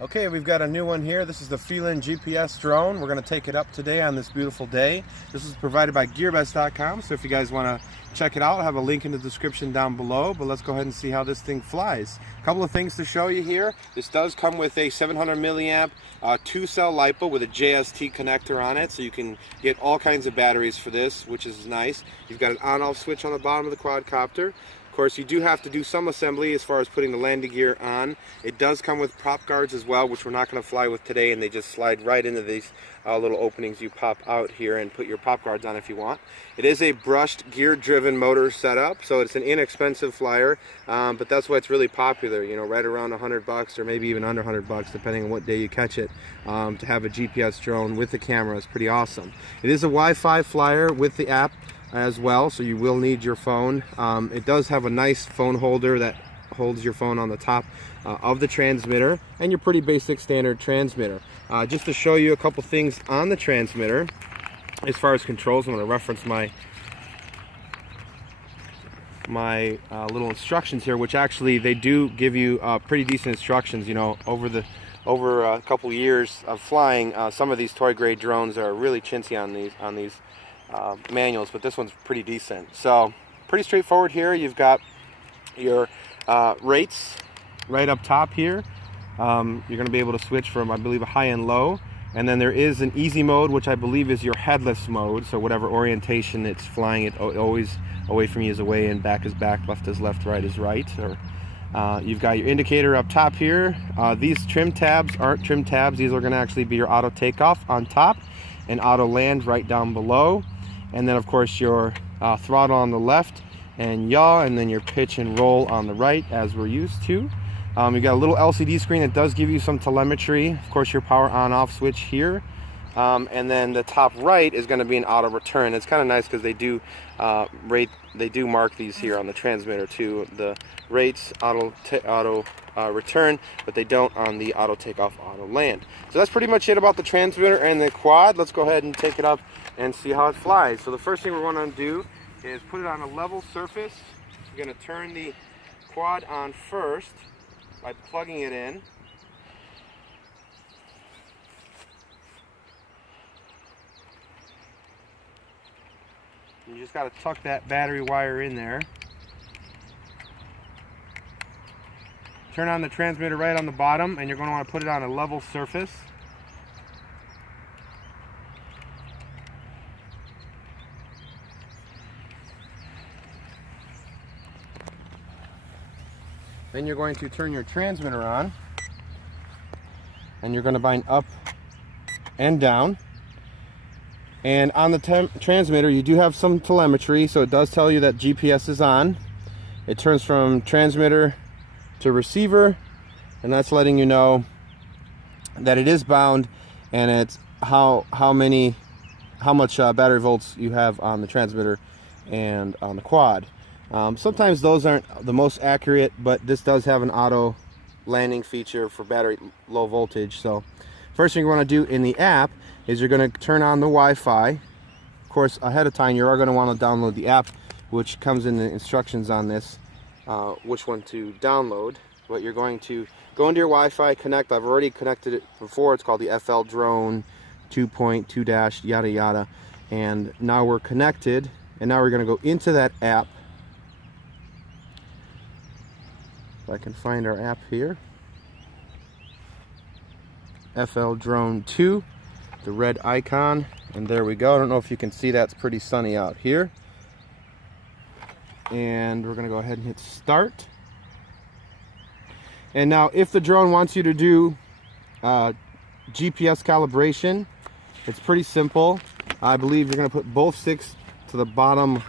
Okay, we've got a new one here. This is the Feilun GPS drone. We're going to take it up today on this beautiful day. This is provided by GearBest.com, so if you guys want to check it out, I'll have a link in the description down below. But let's go ahead and see how this thing flies. A couple of things to show you here. This does come with a 700 milliamp 2-cell LiPo with a JST connector on it, so you can get all kinds of batteries for this, which is nice. You've got an on-off switch on the bottom of the quadcopter. Of course, you do have to do some assembly as far as putting the landing gear on. It does come with prop guards as well, which we're not going to fly with today, and they just slide right into these little openings you pop out here and put your prop guards on if you want. It is a brushed gear-driven motor setup, so it's an inexpensive flyer, but that's why it's really popular, you know, right around $100 or maybe even under $100 depending on what day you catch it. To have a GPS drone with the camera is pretty awesome. It is a Wi-Fi flyer with the app as well, so you will need your phone. It does have a nice phone holder that holds your phone on the top of the transmitter, and your pretty basic standard transmitter. Just to show you a couple things on the transmitter as far as controls, I'm going to reference my little instructions here, which actually they do give you pretty decent instructions. You know, over a couple years of flying, some of these toy grade drones are really chintzy on these manuals, but this one's pretty decent. So pretty straightforward here. You've got your rates right up top here. You're going to be able to switch from, I believe, a high and low, and then there is an easy mode, which I believe is your headless mode, so whatever orientation it's flying, it always away from you is away and back is back, left is left, right is right. Or you've got your indicator up top here. These trim tabs aren't trim tabs. These are going to actually be your auto takeoff on top and auto land right down below. And then of course your throttle on the left and yaw, and then your pitch and roll on the right, as we're used to. You've got a little LCD screen that does give you some telemetry. Of course, your power on off switch here. And then the top right is going to be an auto return. It's kind of nice because they do mark these here on the transmitter too. The rates auto return, but they don't on the auto takeoff, auto land. So that's pretty much it about the transmitter and the quad. Let's go ahead and take it up and see how it flies. So the first thing we're going to do is put it on a level surface. We're going to turn the quad on first by plugging it in. You just got to tuck that battery wire in there. Turn on the transmitter right on the bottom, and you're going to want to put it on a level surface. Then you're going to turn your transmitter on, and you're going to bind up and down. And on the transmitter, you do have some telemetry, so it does tell you that GPS is on. It turns from transmitter to receiver, and that's letting you know that it is bound, and it's how much battery volts you have on the transmitter and on the quad. Sometimes those aren't the most accurate, but this does have an auto landing feature for battery low voltage. So first thing you want to do in the app is you're going to turn on the Wi-Fi. Of course, ahead of time you are going to want to download the app, which comes in the instructions on this, which one to download. But you're going to go into your Wi-Fi, connect. I've already connected it before. It's called the FL Drone 2.2- yada yada. And now we're connected, and now we're going to go into that app. If I can find our app here. FL Drone 2, the red icon, and there we go. I don't know if you can see that. It's pretty sunny out here. And we're going to go ahead and hit start. And now if the drone wants you to do GPS calibration, it's pretty simple. I believe you're going to put both sticks to the bottom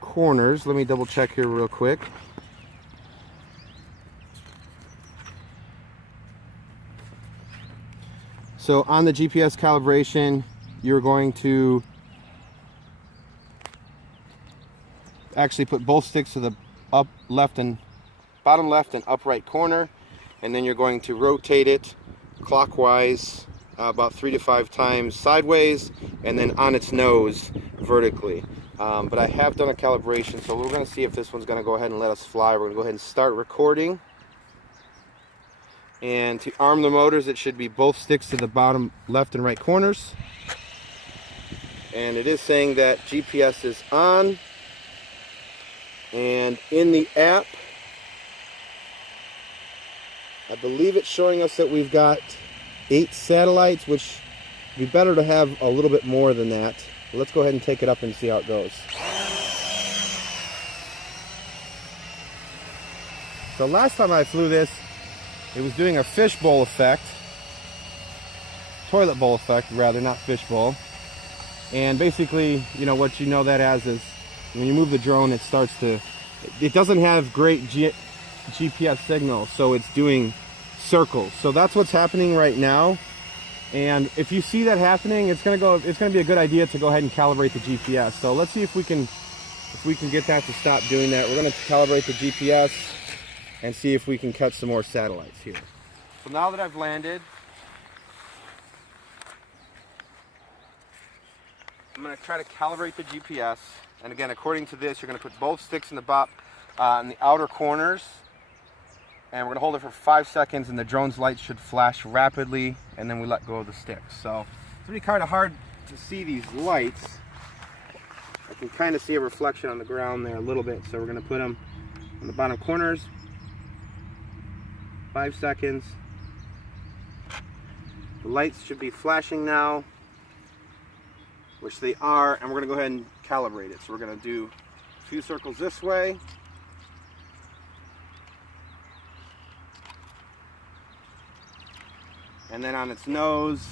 corners. Let me double check here real quick. So on the GPS calibration, you're going to actually put both sticks to the bottom left and upright corner, and then you're going to rotate it clockwise about 3 to 5 times sideways, and then on its nose vertically. But I have done a calibration, so we're going to see if this one's going to go ahead and let us fly. We're going to go ahead and start recording. And to arm the motors, it should be both sticks to the bottom left and right corners. And it is saying that GPS is on. And in the app, I believe it's showing us that we've got 8 satellites, which would be better to have a little bit more than that. Let's go ahead and take it up and see how it goes. So last time I flew this, it was doing a fishbowl effect. Toilet bowl effect, rather, not fishbowl. And basically, you know, what you know that as is when you move the drone, it starts to, it doesn't have great GPS signal, so it's doing circles. So that's what's happening right now. And if you see that happening, it's gonna be a good idea to go ahead and calibrate the GPS. So let's see if we can get that to stop doing that. We're gonna calibrate the GPS and see if we can cut some more satellites here. So now that I've landed, I'm gonna try to calibrate the GPS. And again, according to this, you're gonna put both sticks in the outer corners. And we're gonna hold it for 5 seconds, and the drone's lights should flash rapidly, and then we let go of the sticks. So it's really kind of hard to see these lights. I can kind of see a reflection on the ground there a little bit, so we're gonna put them on the bottom corners. 5 seconds. The lights should be flashing now, which they are, and we're gonna go ahead and calibrate it. So we're gonna do a few circles this way. And then on its nose,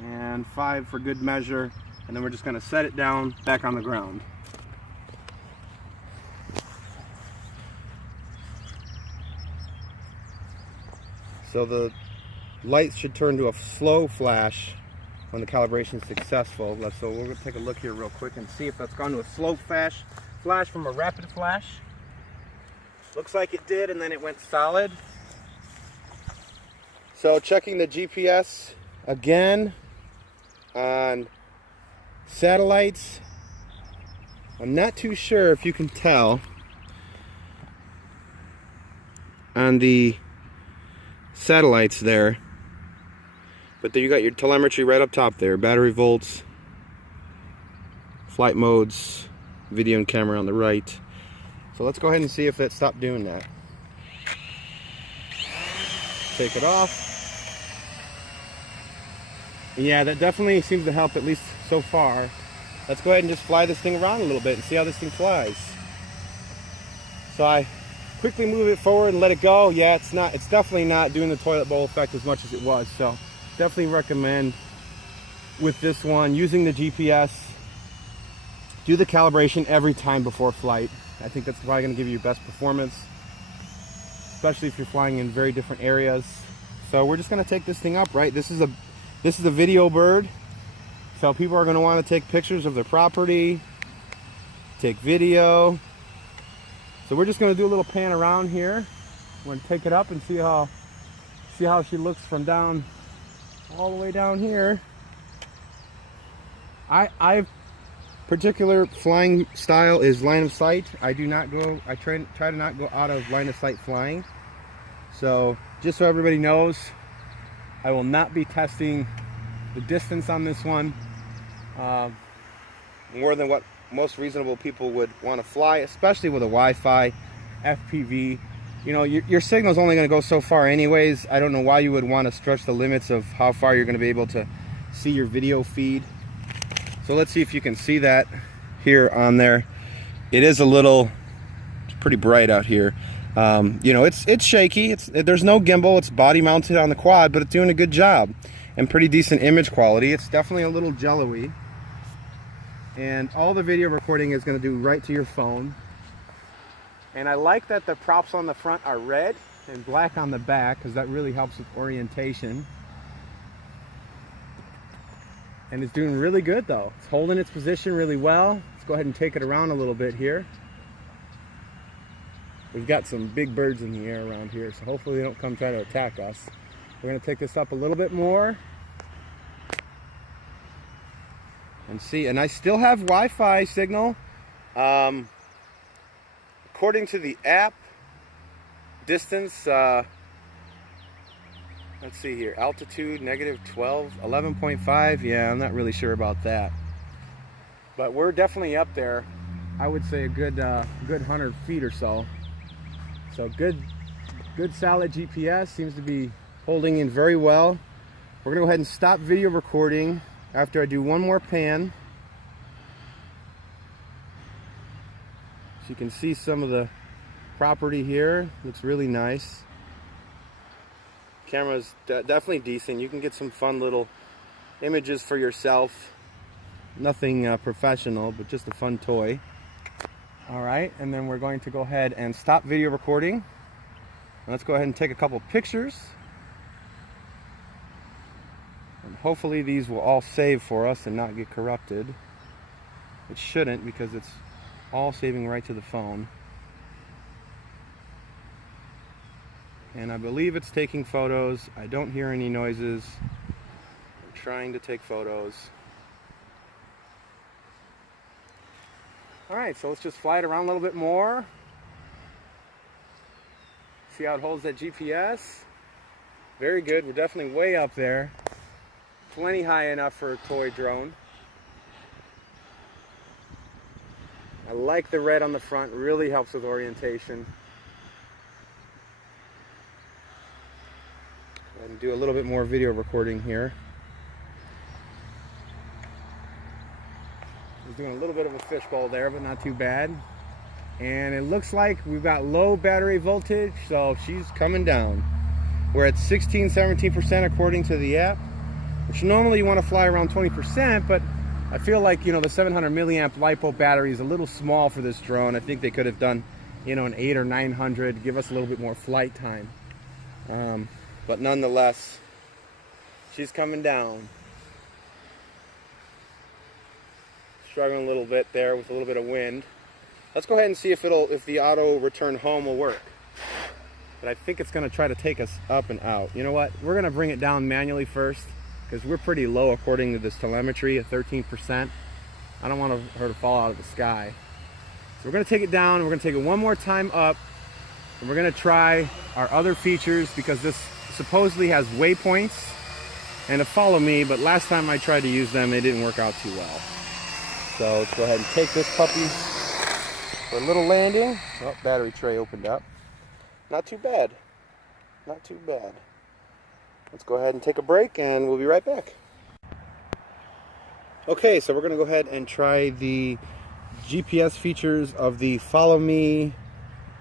and 5 for good measure, and then we're just going to set it down back on the ground. So the lights should turn to a slow flash when the calibration is successful. So we're going to take a look here real quick and see if that's gone to a slow flash from a rapid flash. Looks like it did, and then it went solid. So checking the GPS again on satellites. I'm not too sure if you can tell on the satellites there, but there you got your telemetry right up top there. Battery volts, flight modes, video and camera on the right. So let's go ahead and see if that stopped doing that. Take it off. Yeah, that definitely seems to help, at least so far. Let's go ahead and just fly this thing around a little bit and see how this thing flies. So I quickly move it forward and let it go. Yeah, it's definitely not doing the toilet bowl effect as much as it was. So definitely recommend with this one using the GPS. Do the calibration every time before flight. I think that's probably going to give you best performance, especially if you're flying in very different areas. So we're just going to take this thing up, right? This is a video bird, so people are going to want to take pictures of their property, take video. So we're just going to do a little pan around here. We're going to take it up and see how she looks from down all the way down here. I've particular flying style is line of sight. I try to not go out of line of sight flying. So just so everybody knows, I will not be testing the distance on this one more than what most reasonable people would want to fly, especially with a Wi-Fi FPV. You know, your signal's only going to go so far anyways. I don't know why you would want to stretch the limits of how far you're going to be able to see your video feed. So let's see if you can see that here on there. It is it's pretty bright out here. You know, it's shaky. There's no gimbal. It's body mounted on the quad, but it's doing a good job and pretty decent image quality. It's definitely a little jello-y. And all the video recording is going to do right to your phone. And I like that the props on the front are red and black on the back, because that really helps with orientation. And it's doing really good though. It's holding its position really well. Let's go ahead and take it around a little bit here. We've got some big birds in the air around here, so hopefully they don't come try to attack us. We're going to take this up a little bit more. And see, and I still have Wi-Fi signal. according to the app, distance, let's see here, altitude -12, 11.5. Yeah, I'm not really sure about that. But we're definitely up there. I would say a good 100 feet or so. So good solid GPS, seems to be holding in very well. We're gonna go ahead and stop video recording after I do one more pan. So you can see some of the property here. Looks really nice. Camera's definitely decent. You can get some fun little images for yourself. Nothing professional, but just a fun toy. All right, and then we're going to go ahead and stop video recording. Let's go ahead and take a couple pictures. And hopefully these will all save for us and not get corrupted. It shouldn't, because it's all saving right to the phone. And I believe it's taking photos. I don't hear any noises. I'm trying to take photos. All right, so let's just fly it around a little bit more. See how it holds that GPS? Very good. We're definitely way up there. Plenty high enough for a toy drone. I like the red on the front. Really helps with orientation. Go ahead and do a little bit more video recording here. I was doing a little bit of a fishbowl there, but not too bad. And it looks like we've got low battery voltage, so she's coming down. We're at 16-17% according to the app, which normally you want to fly around 20%, but I feel like, you know, the 700 milliamp LiPo battery is a little small for this drone. I think they could have done, you know, an 800 or 900, give us a little bit more flight time. But nonetheless, she's coming down. Struggling a little bit there with a little bit of wind. Let's go ahead and see if the auto return home will work. But I think it's going to try to take us up and out. You know what? We're going to bring it down manually first, because we're pretty low according to this telemetry at 13%. I don't want her to fall out of the sky. So we're going to take it down. We're going to take it one more time up. And we're going to try our other features, because this supposedly has waypoints and a follow me. But last time I tried to use them, it didn't work out too well. So let's go ahead and take this puppy for a little landing. Oh, battery tray opened up. Not too bad. Not too bad. Let's go ahead and take a break, and we'll be right back. Okay, so we're going to go ahead and try the GPS features of the Follow Me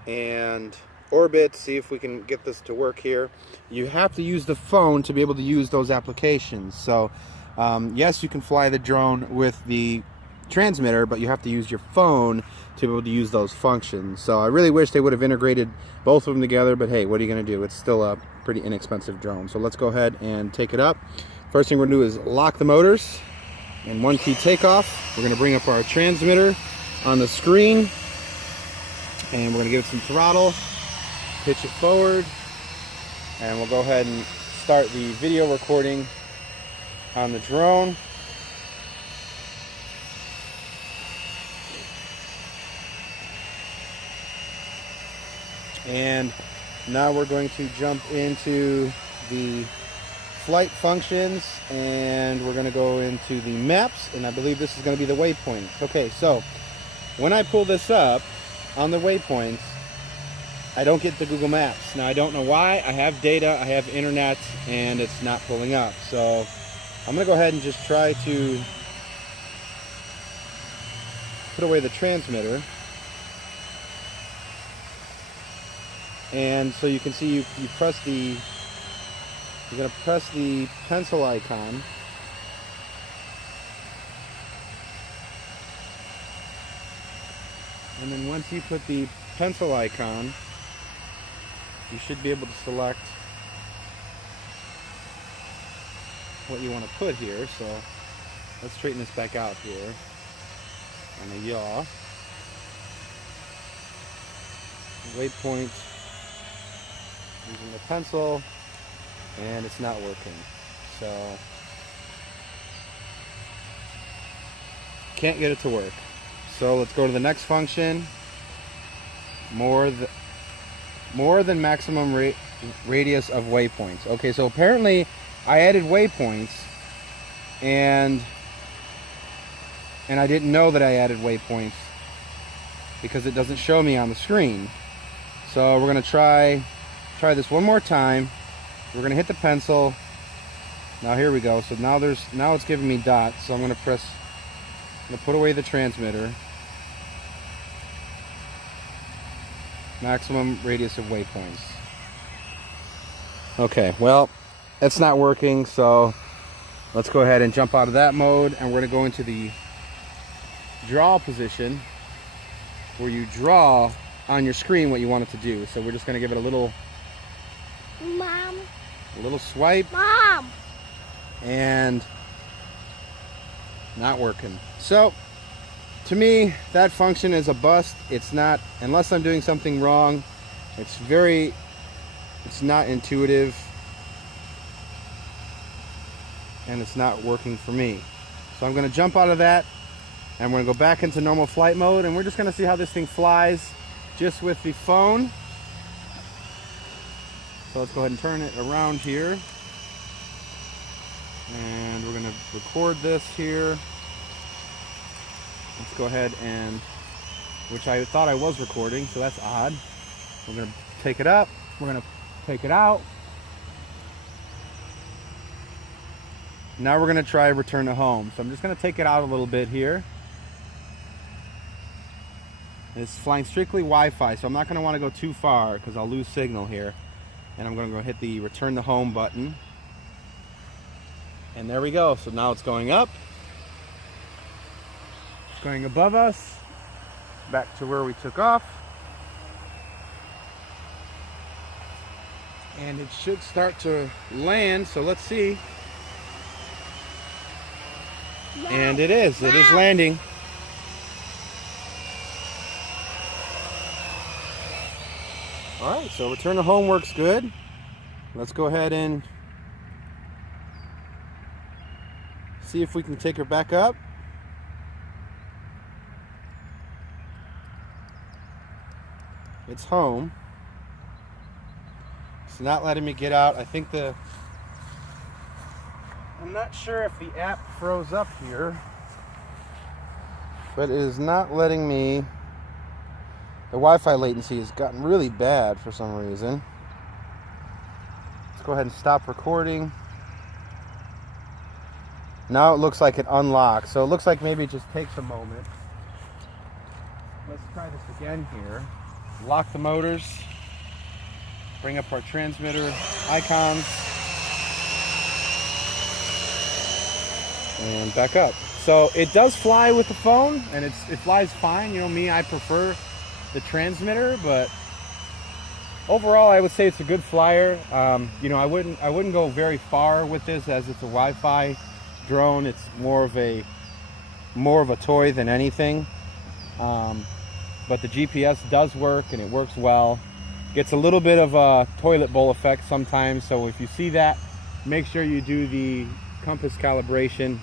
and Orbit, see if we can get this to work here. You have to use the phone to be able to use those applications. So, yes, you can fly the drone with the transmitter, but you have to use your phone to be able to use those functions. So I really wish they would have integrated both of them together, but hey, what are you going to do? It's still a pretty inexpensive drone. So let's go ahead and take it up. First thing we're going to do is lock the motors and one key takeoff. We're going to bring up our transmitter on the screen, and we're going to give it some throttle, pitch it forward, and we'll go ahead and start the video recording on the drone. And now we're going to jump into the flight functions, and we're going to go into the maps, and I believe this is going to be the waypoints. Okay, so when I pull this up on the waypoints, I don't get the Google Maps. Now I don't know why. I have data, I have internet, and it's not pulling up. So I'm going to go ahead and just try to put away the transmitter. And so you can see you're going to press the pencil icon. And then once you put the pencil icon, you should be able to select what you want to put here. So let's straighten this back out here. On a yaw. Waypoint. Using the pencil, and it's not working. So can't get it to work. So let's go to the next function, More than maximum radius of waypoints. Okay, so apparently I added waypoints, and I didn't know that I added waypoints because it doesn't show me on the screen. So we're gonna try this one more time. We're gonna hit the pencil. Now here we go. So now it's giving me dots. So I'm gonna put away the transmitter. Maximum radius of waypoints. Okay, well, it's not working, so let's go ahead and jump out of that mode, and we're gonna go into the draw position where you draw on your screen what you want it to do. So we're just gonna give it a little swipe. Mom. And not working. So to me, that function is a bust. It's not, unless I'm doing something wrong. It's not intuitive, and it's not working for me. So I'm gonna jump out of that, and we're gonna go back into normal flight mode, and we're just gonna see how this thing flies just with the phone. So let's go ahead and turn it around here. And we're gonna record this here. Let's go ahead and, which I thought I was recording, so that's odd. We're gonna take it up, we're gonna take it out. Now we're gonna try return to home. So I'm just gonna take it out a little bit here. It's flying strictly Wi-Fi, so I'm not gonna wanna go too far because I'll lose signal here. And I'm gonna go hit the return to home button. And there we go. So now it's going up. It's going above us, back to where we took off. And it should start to land, so let's see. Yes. And it is landing. All right, so return to home works good. Let's go ahead and see if we can take her back up. It's home. It's not letting me get out. I think I'm not sure if the app froze up here, but it is not letting me. The Wi-Fi latency has gotten really bad for some reason. Let's go ahead and stop recording. Now it looks like it unlocks, so it looks like maybe it just takes a moment. Let's try this again here. Lock the motors. Bring up our transmitter icons. And back up. So it does fly with the phone, and it flies fine. You know me, I prefer the transmitter, but overall I would say it's a good flyer. You know, I wouldn't go very far with this, as it's a Wi-Fi drone. It's more of a toy than anything. But the GPS does work, and it works well. Gets a little bit of a toilet bowl effect sometimes, so if you see that, make sure you do the compass calibration.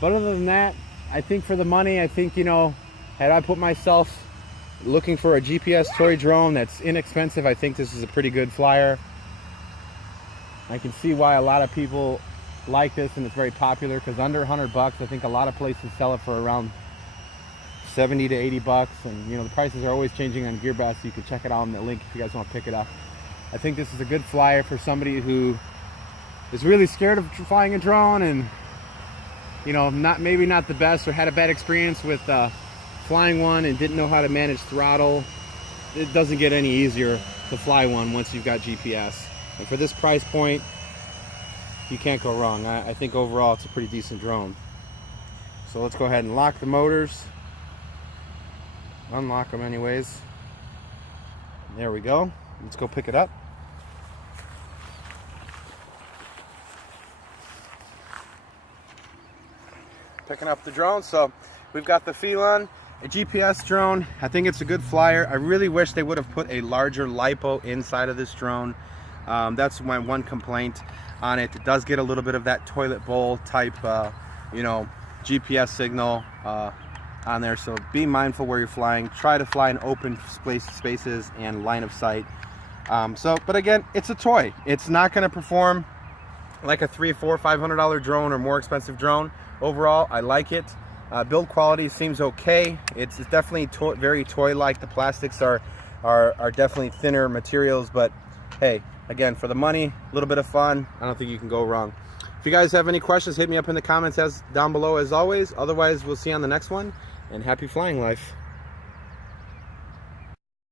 But other than that, I think for the money, I think, you know, had I put myself looking for a GPS toy drone that's inexpensive, I think this is a pretty good flyer. I can see why a lot of people like this, and it's very popular, because under $100 bucks, I think a lot of places sell it for around 70 to 80 bucks, and you know, the prices are always changing on GearBest, so you can check it out on the link if you guys want to pick it up. I think this is a good flyer for somebody who is really scared of flying a drone, and you know, maybe not the best, or had a bad experience with flying one and didn't know how to manage throttle. It doesn't get any easier to fly one once you've got GPS. And for this price point, you can't go wrong. I think overall it's a pretty decent drone. So let's go ahead and lock the motors. Unlock them anyways. There we go. Let's go pick it up. Picking up the drone. So we've got the Feilun, a GPS drone. I think it's a good flyer. I really wish they would have put a larger LiPo inside of this drone. That's my one complaint on it. It does get a little bit of that toilet bowl type, you know, GPS signal. on there, so be mindful where you're flying. Try to fly in open spaces and line of sight. But again, it's a toy. It's not going to perform like a $300, $400, $500 drone or more expensive drone. Overall, I like it. Build quality seems okay. It's definitely very toy-like. The plastics are definitely thinner materials, but hey, again, for the money, a little bit of fun, I don't think you can go wrong. If you guys have any questions, hit me up in the comments down below as always. Otherwise, we'll see you on the next one, and happy flying life.